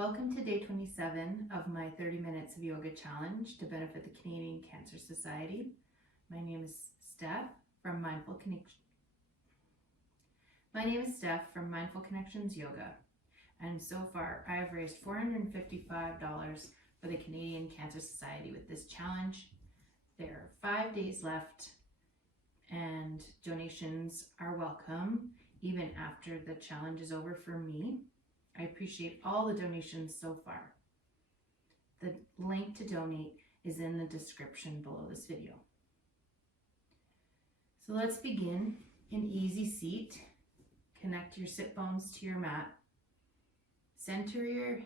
Welcome to day 27 of my 30 minutes of yoga challenge to benefit the Canadian Cancer Society. My name is Steph from Mindful Connections Yoga, and so far I have raised $455 for the Canadian Cancer Society with this challenge. There are 5 days left and donations are welcome even after the challenge is over for me. I appreciate all the donations so far. The link to donate is in the description below this video. So let's begin. An easy seat. Connect your sit bones to your mat. Center your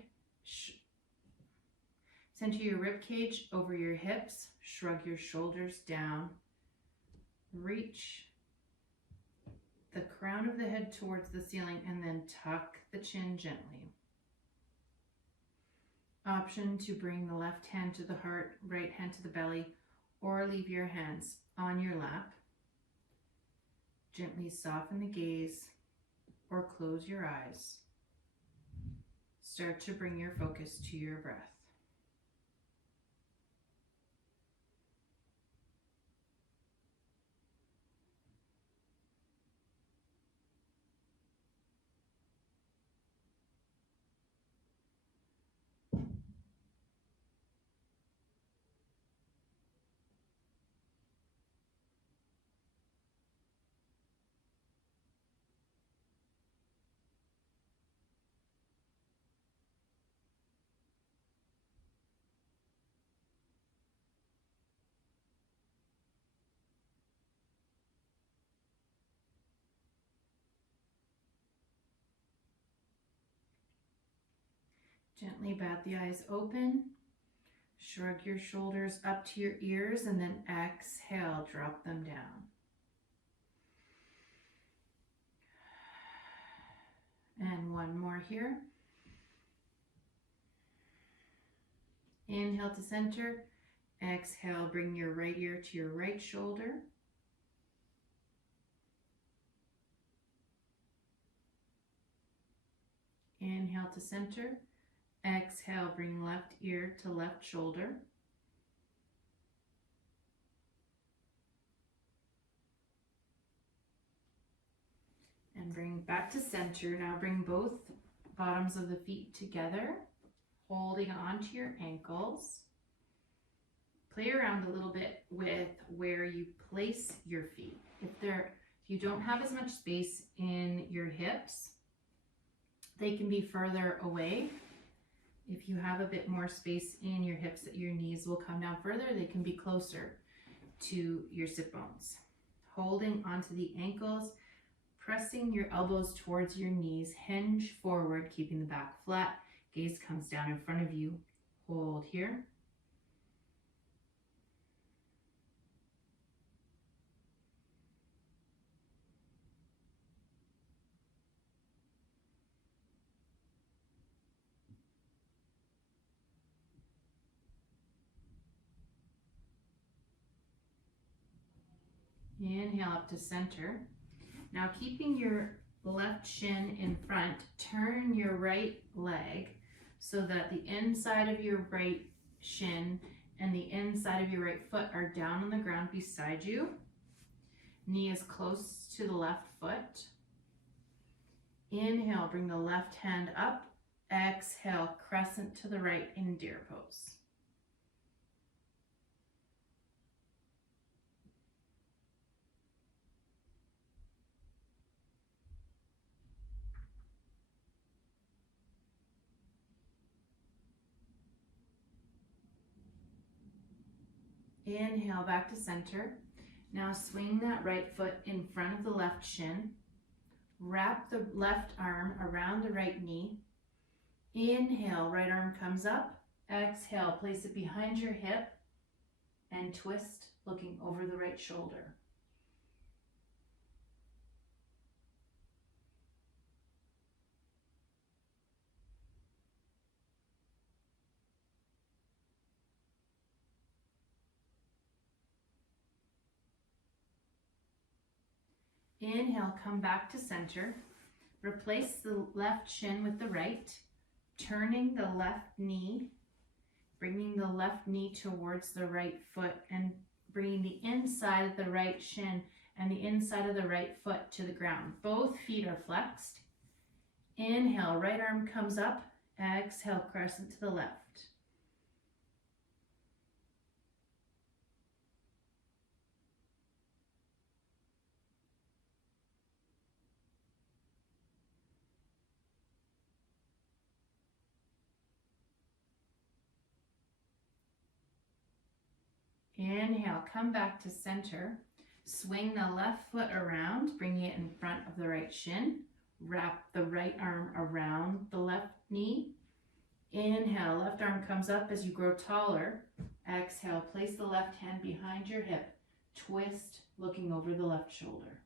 rib cage over your hips. Shrug your shoulders down. Reach the crown of the head towards the ceiling and then tuck the chin gently. Option to bring the left hand to the heart, right hand to the belly, or leave your hands on your lap. Gently soften the gaze or close your eyes. Start to bring your focus to your breath. Gently bat the eyes open. Shrug your shoulders up to your ears and then exhale, drop them down. And one more here. Inhale to center. Exhale, bring your right ear to your right shoulder. Inhale to center. Exhale, bring left ear to left shoulder. And bring back to center. Now bring both bottoms of the feet together, holding onto your ankles. Play around a little bit with where you place your feet. If you don't have as much space in your hips, they can be further away. If you have a bit more space in your hips that your knees will come down further, they can be closer to your sit bones. Holding onto the ankles, pressing your elbows towards your knees, hinge forward, keeping the back flat. Gaze comes down in front of you. Hold here. Inhale up to center. Now keeping your left shin in front, turn your right leg so that the inside of your right shin and the inside of your right foot are down on the ground beside you. Knee is close to the left foot. Inhale, bring the left hand up. Exhale, crescent to the right in deer pose. Inhale back to center. Now swing that right foot in front of the left shin. Wrap the left arm around the right knee. Inhale, right arm comes up. Exhale, place it behind your hip and twist, looking over the right shoulder. Inhale, come back to center. Replace the left shin with the right. turning the left knee, bringing the left knee towards the right foot and bringing the inside of the right shin and the inside of the right foot to the ground. Both feet are flexed. Inhale, right arm comes up. Exhale, crescent to the left. Inhale, come back to center. Swing the left foot around, bringing it in front of the right shin. Wrap the right arm around the left knee. Inhale, left arm comes up as you grow taller. Exhale, place the left hand behind your hip. Twist, looking over the left shoulder.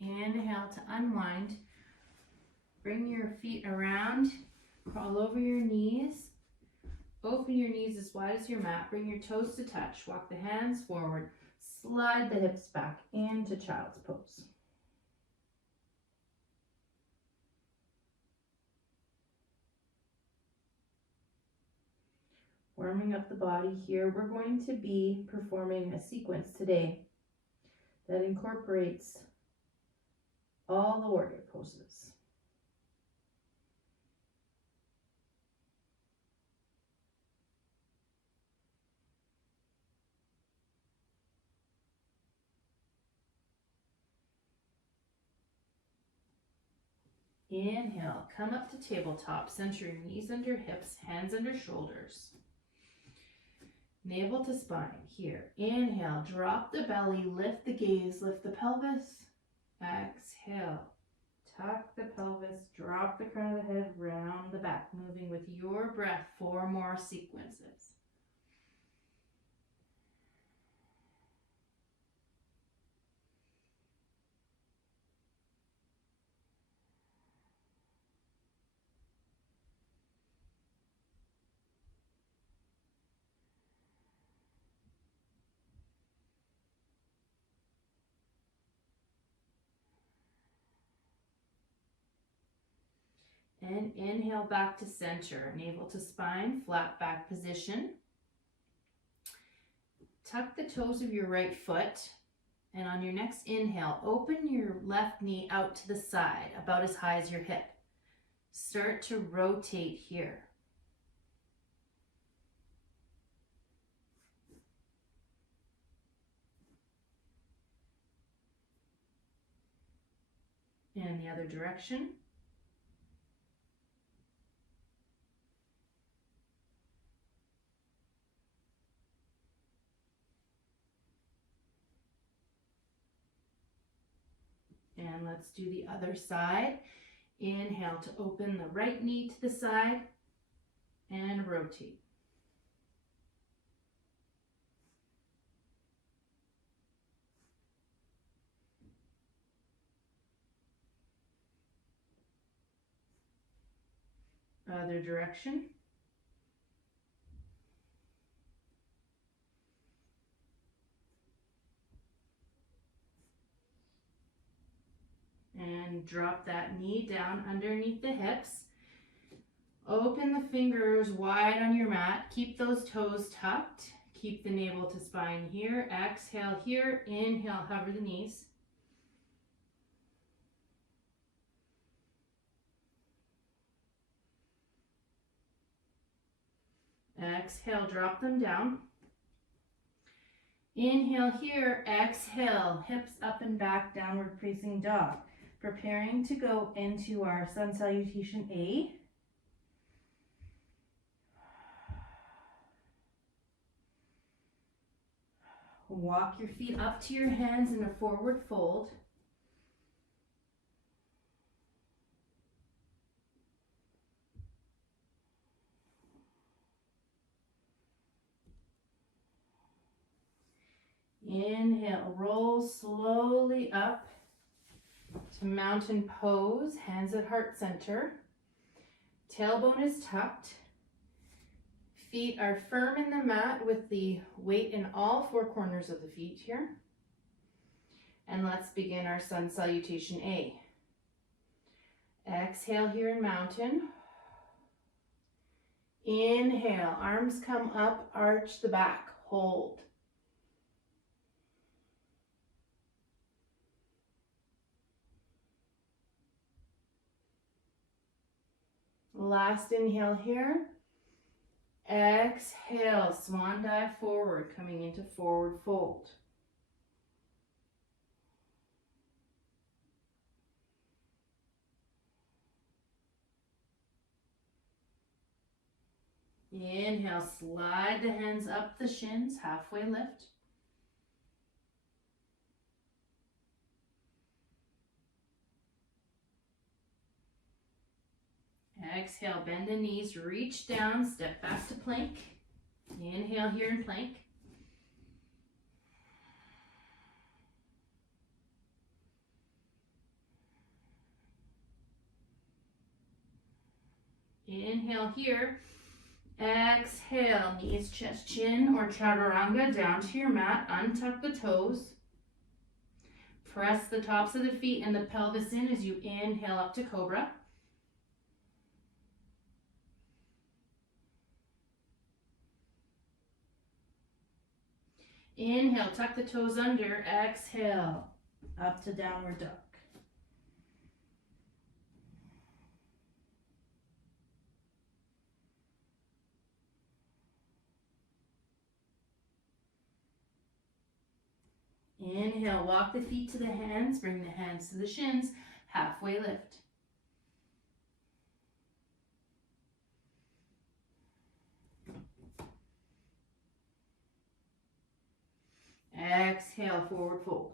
Inhale to unwind. Bring your feet around, crawl over your knees. Open your knees as wide as your mat. Bring your toes to touch. Walk the hands forward. Slide the hips back into child's pose. Warming up the body here, we're going to be performing a sequence today that incorporates all the warrior poses. Inhale, come up to tabletop, center your knees under hips, hands under shoulders. Navel to spine here. Inhale, drop the belly, lift the gaze, lift the pelvis. Exhale, tuck the pelvis, drop the crown of the head, round the back, moving with your breath. 4 more sequences. And inhale back to center, navel to spine, flat back position. Tuck the toes of your right foot, and on your next inhale, open your left knee out to the side, about as high as your hip. Start to rotate here. And the other direction. And let's do the other side. Inhale to open the right knee to the side and rotate. Other direction. And drop that knee down underneath the hips. Open the fingers wide on your mat. Keep those toes tucked. Keep the navel to spine here. Exhale here. Inhale, hover the knees. Exhale, drop them down. Inhale here. Exhale, hips up and back, downward facing dog. Preparing to go into our sun salutation A. Walk your feet up to your hands in a forward fold. Inhale, roll slowly up to mountain pose, hands at heart center. Tailbone is tucked. Feet are firm in the mat with the weight in all four corners of the feet here. And let's begin our sun salutation A. Exhale here in mountain. Inhale, arms come up, arch the back, hold. Last inhale here. Exhale, swan dive forward, coming into forward fold. Inhale, slide the hands up the shins, halfway lift. Exhale, bend the knees, reach down, step back to plank. Inhale here in plank. Inhale here. Exhale, knees, chest, chin, or chaturanga down to your mat. Untuck the toes. Press the tops of the feet and the pelvis in as you inhale up to cobra. Inhale, tuck the toes under. Exhale, up to downward dog. Inhale, walk the feet to the hands, bring the hands to the shins, halfway lift. Exhale, forward fold.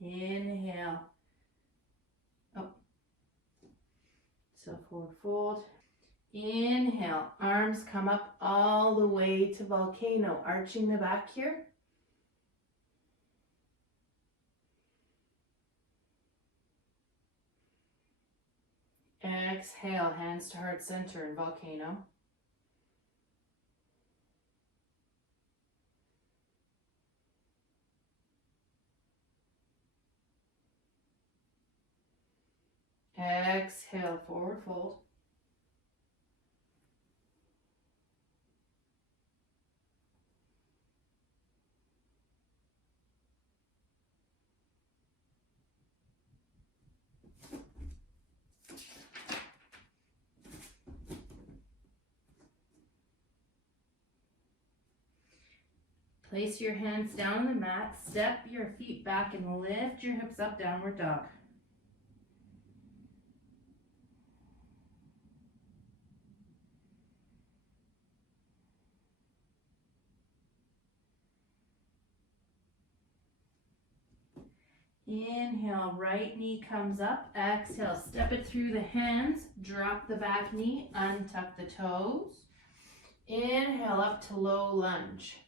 Inhale. So forward fold. Inhale, arms come up all the way to volcano, arching the back here. Exhale, hands to heart center in volcano. Exhale, forward fold. Place your hands down on the mat, step your feet back and lift your hips up, downward dog. Inhale, right knee comes up. Exhale, step it through the hands. Drop the back knee, untuck the toes. Inhale, up to low lunge.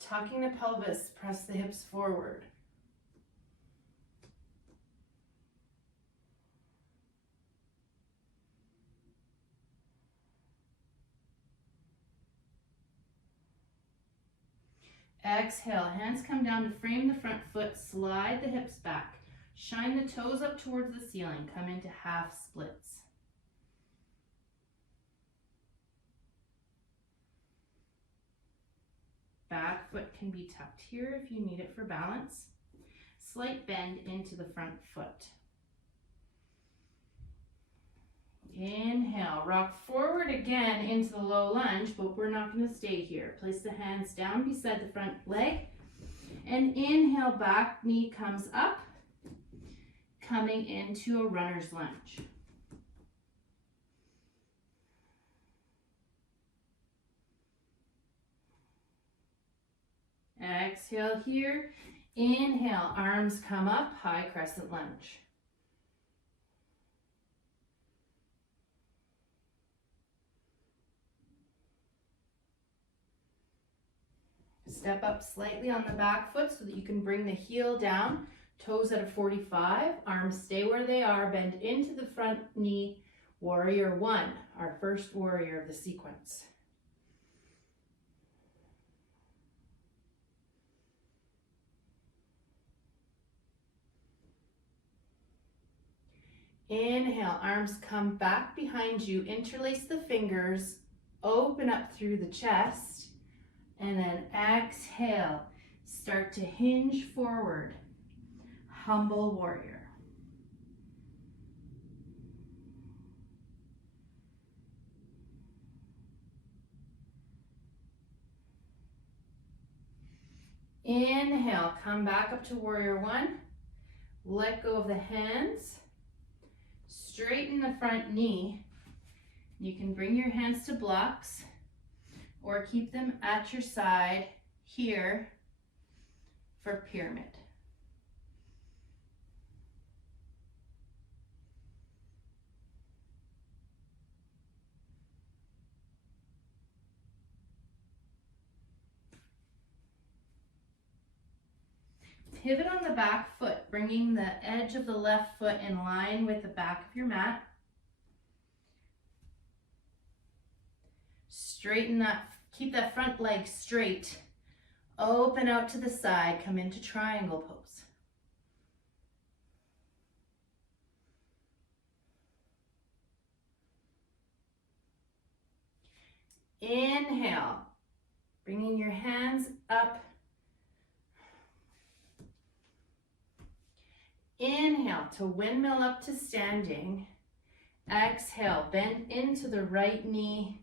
Tucking the pelvis, press the hips forward. Exhale, hands come down to frame the front foot, slide the hips back. Shine the toes up towards the ceiling, come into half splits. Back foot can be tucked here if you need it for balance. Slight bend into the front foot. Inhale, rock forward again into the low lunge, but we're not going to stay here. Place the hands down beside the front leg. And inhale, back knee comes up, coming into a runner's lunge. Exhale here. Inhale, arms come up, high crescent lunge. Step up slightly on the back foot so that you can bring the heel down, toes at a 45, arms stay where they are, bend into the front knee, warrior one, our first warrior of the sequence. Inhale, arms come back behind you, interlace the fingers, open up through the chest, and then exhale, start to hinge forward, humble warrior. Inhale, come back up to warrior one, let go of the hands, straighten the front knee. You can bring your hands to blocks or keep them at your side here for pyramid. Pivot on the back foot, bringing the edge of the left foot in line with the back of your mat. Straighten that, keep that front leg straight. Open out to the side, come into triangle pose. Inhale, bringing your hands up. Inhale to windmill up to standing. Exhale, bend into the right knee.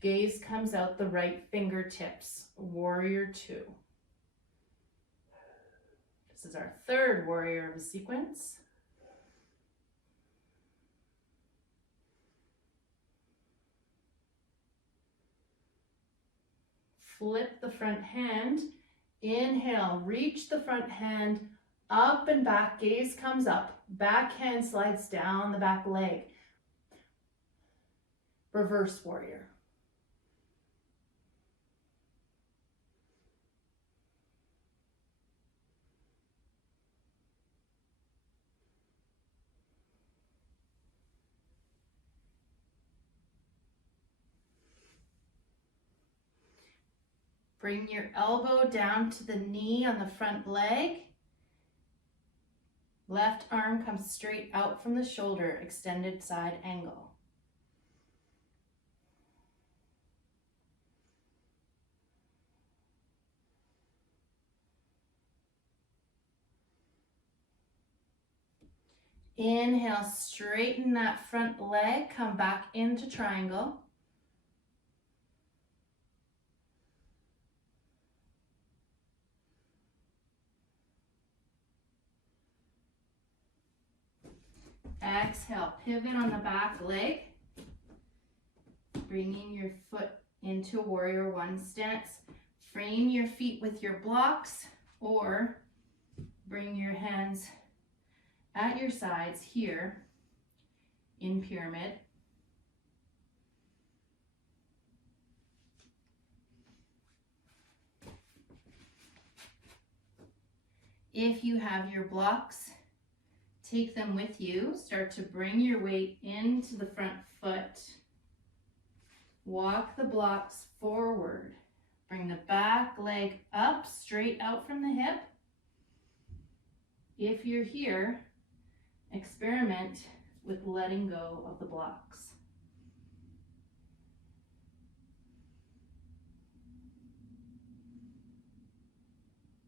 Gaze comes out the right fingertips. Warrior two. This is our third warrior of the sequence. Flip the front hand. Inhale, reach the front hand up and back, gaze comes up, back hand slides down the back leg. Reverse warrior. Bring your elbow down to the knee on the front leg. Left arm comes straight out from the shoulder, extended side angle. Inhale, straighten that front leg, come back into triangle. Exhale, pivot on the back leg, bringing your foot into warrior one stance. Frame your feet with your blocks or bring your hands at your sides here in pyramid. If you have your blocks, take them with you. Start to bring your weight into the front foot. Walk the blocks forward. Bring the back leg up, straight out from the hip. If you're here, experiment with letting go of the blocks.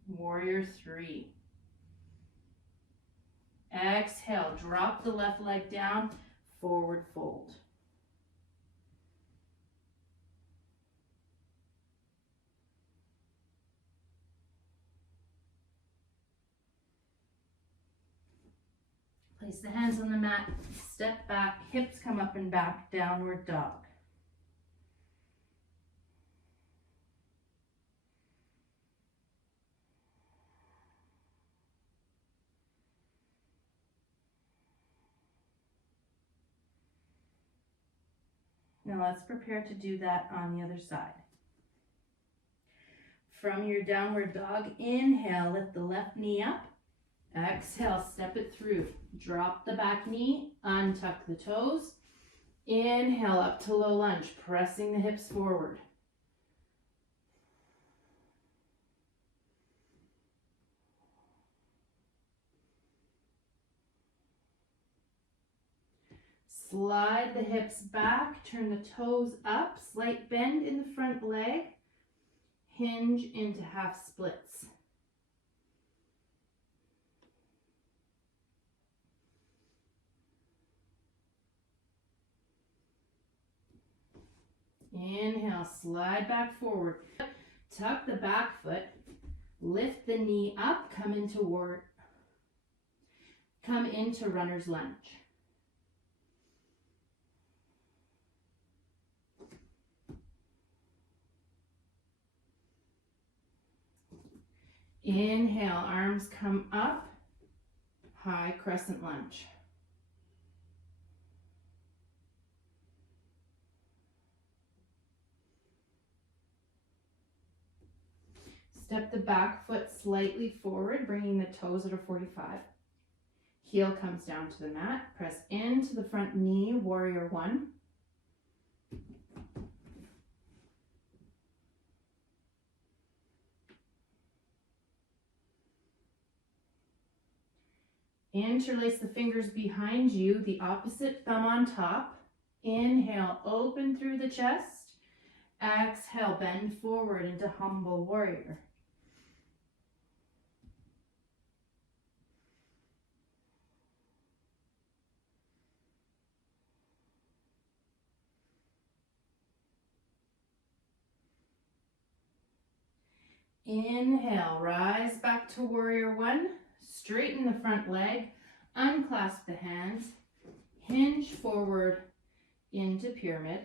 Warrior three. Exhale, drop the left leg down, forward fold. Place the hands on the mat, step back, hips come up and back, downward dog. Now let's prepare to do that on the other side. from your downward dog. Inhale, lift the left knee up. Exhale, step it through. Drop the back knee, untuck the toes. Inhale, up to low lunge, pressing the hips forward. Slide the hips back, turn the toes up, slight bend in the front leg, hinge into half splits. Inhale, slide back forward. Tuck the back foot, lift the knee up, come into runner's lunge. Inhale, arms come up, high crescent lunge. Step the back foot slightly forward, bringing the toes at a 45. Heel comes down to the mat. Press into the front knee, warrior one. Interlace the fingers behind you, the opposite thumb on top. Inhale, open through the chest. Exhale, bend forward into humble warrior. Inhale, rise back to warrior one. Straighten the front leg, unclasp the hands, hinge forward into pyramid.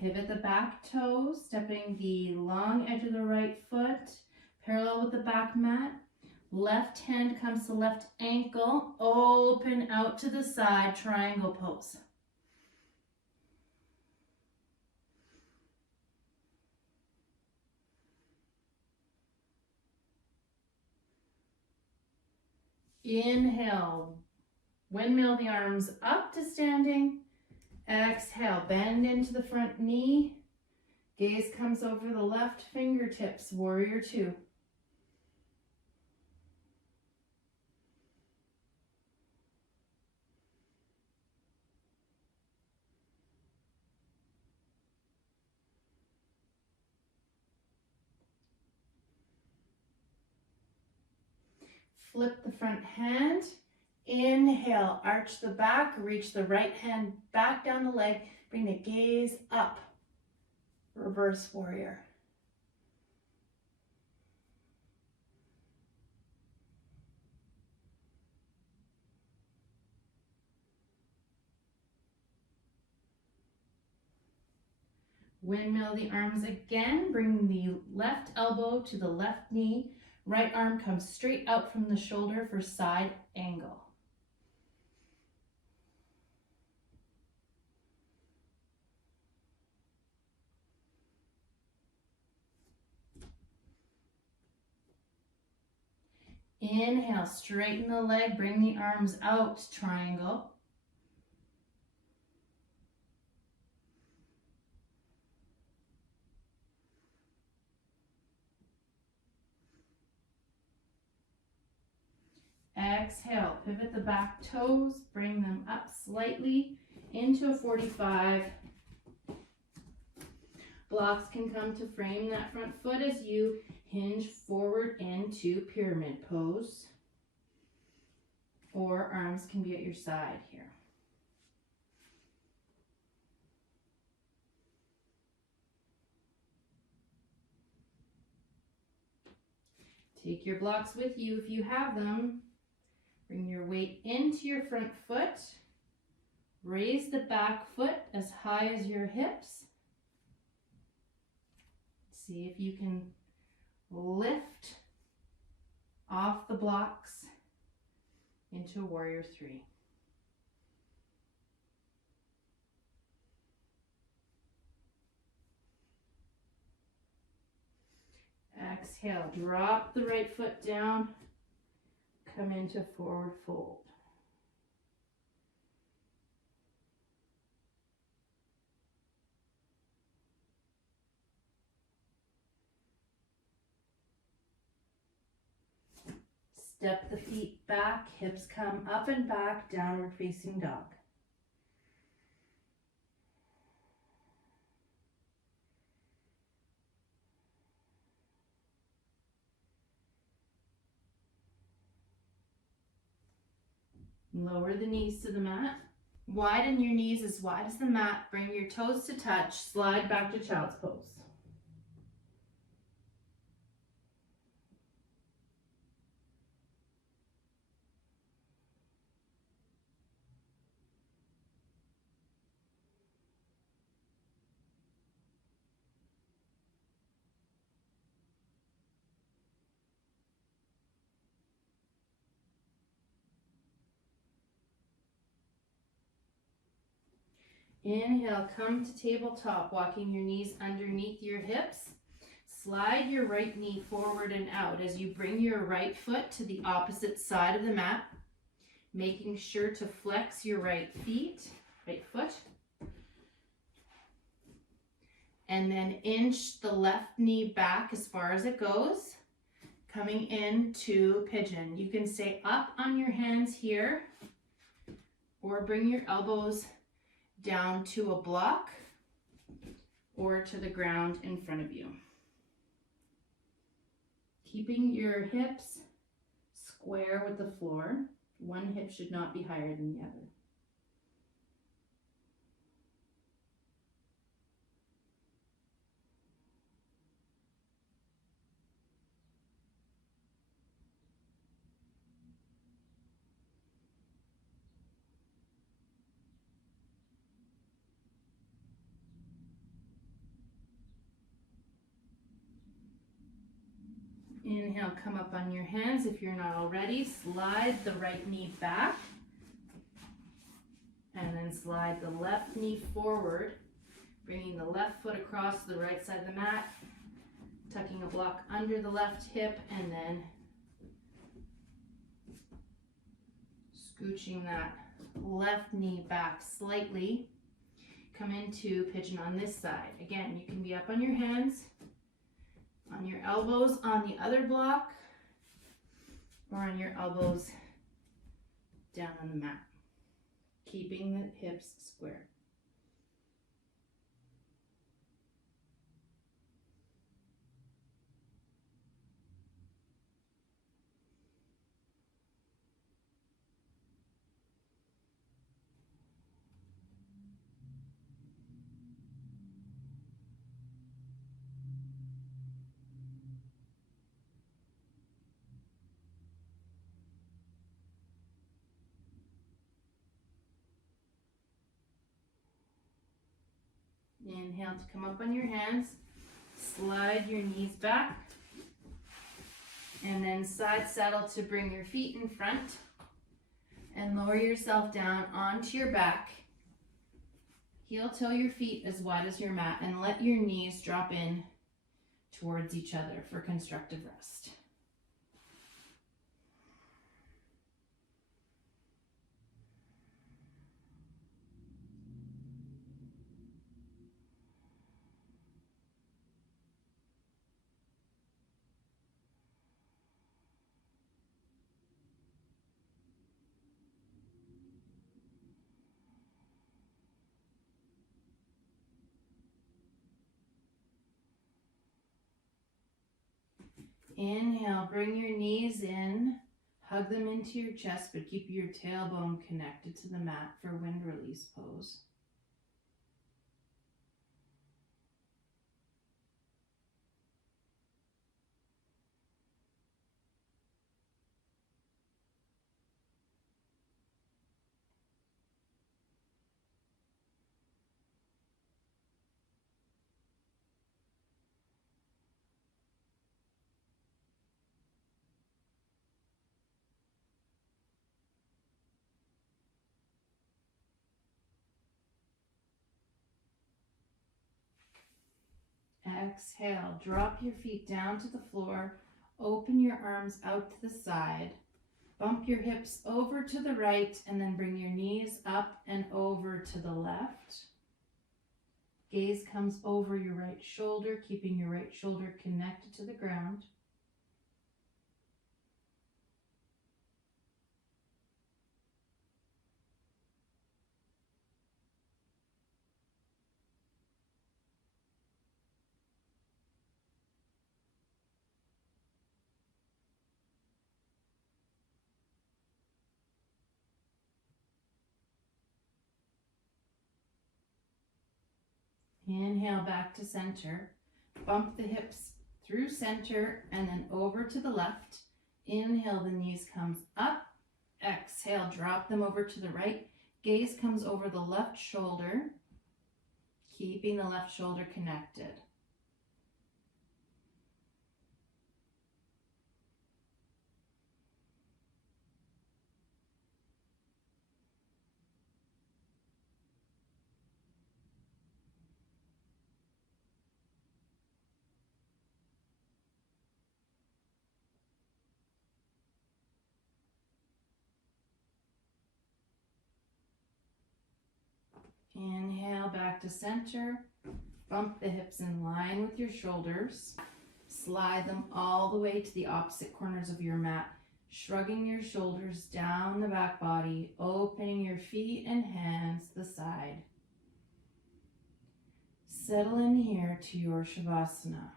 Pivot the back toe, stepping the long edge of the right foot, parallel with the back mat. Left hand comes to left ankle, open out to the side, triangle pose. Inhale, windmill the arms up to standing. Exhale, bend into the front knee. Gaze comes over the left fingertips, warrior two. Flip the front hand. Inhale, arch the back, reach the right hand back down the leg, bring the gaze up. Reverse warrior. Windmill the arms again, bring the left elbow to the left knee. Right arm comes straight out from the shoulder for side angle. Inhale, straighten the leg, bring the arms out, triangle. Exhale, pivot the back toes, bring them up slightly into a 45. Blocks can come to frame that front foot as you hinge forward into pyramid pose, or arms can be at your side here. Take your blocks with you if you have them. Bring your weight into your front foot. Raise the back foot as high as your hips. See if you can lift off the blocks into warrior three. Exhale, drop the right foot down, come into forward fold. Step the feet back, hips come up and back, downward facing dog. Lower the knees to the mat. Widen your knees as wide as the mat. Bring your toes to touch. Slide back to child's pose. Inhale, come to tabletop, walking your knees underneath your hips. Slide your right knee forward and out as you bring your right foot to the opposite side of the mat, making sure to flex your right foot. And then inch the left knee back as far as it goes, coming into pigeon. You can stay up on your hands here or bring your elbows down to a block or to the ground in front of you. Keeping your hips square with the floor. One hip should not be higher than the other. Inhale, come up on your hands. If you're not already, slide the right knee back. And then slide the left knee forward, bringing the left foot across the right side of the mat, tucking a block under the left hip, and then scooching that left knee back slightly. Come into pigeon on this side. Again, you can be up on your hands, on your elbows on the other block, or on your elbows down on the mat, keeping the hips square. Inhale to come up on your hands, slide your knees back, and then side saddle to bring your feet in front and lower yourself down onto your back. Heel toe your feet as wide as your mat and let your knees drop in towards each other for constructive rest. Inhale, bring your knees in, hug them into your chest, but keep your tailbone connected to the mat for wind release pose. Exhale, drop your feet down to the floor. Open your arms out to the side. Bump your hips over to the right and then bring your knees up and over to the left. Gaze comes over your right shoulder, keeping your right shoulder connected to the ground. Inhale back to center. Bump the hips through center and then over to the left. Inhale, the knees comes up. Exhale, drop them over to the right. Gaze comes over the left shoulder, keeping the left shoulder connected. Inhale back to center. Bump the hips in line with your shoulders. Slide them all the way to the opposite corners of your mat, shrugging your shoulders down the back body, opening your feet and hands to the side. Settle in here to your Shavasana.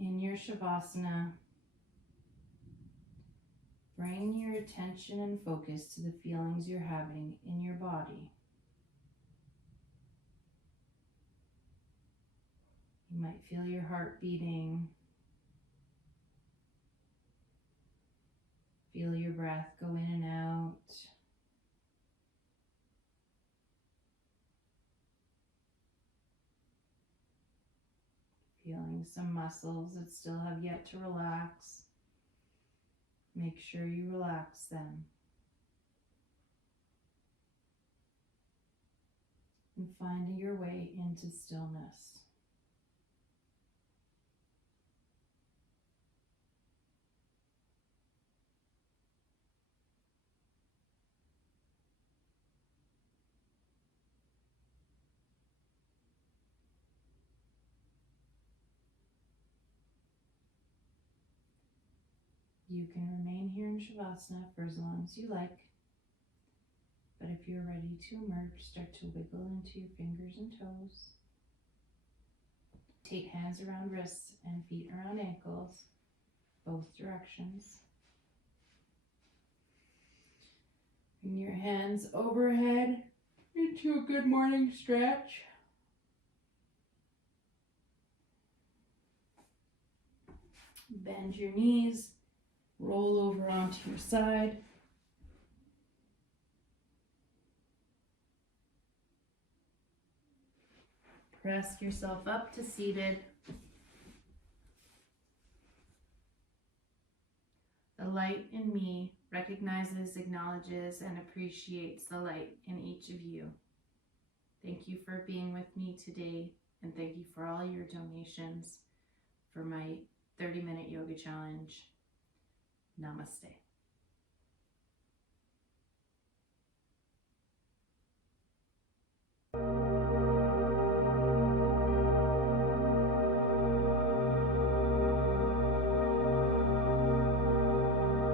In your Shavasana, bring your attention and focus to the feelings you're having in your body. You might feel your heart beating. Feel your breath go in and out. Feeling some muscles that still have yet to relax. Make sure you relax them. And finding your way into stillness. You can remain here in Shavasana for as long as you like, but if you're ready to emerge, start to wiggle into your fingers and toes. Take hands around wrists and feet around ankles, both directions. Bring your hands overhead into a good morning stretch. Bend your knees. Roll over onto your side. Press yourself up to seated. The light in me recognizes, acknowledges, and appreciates the light in each of you. Thank you for being with me today, and thank you for all your donations for my 30-minute yoga challenge. Namaste.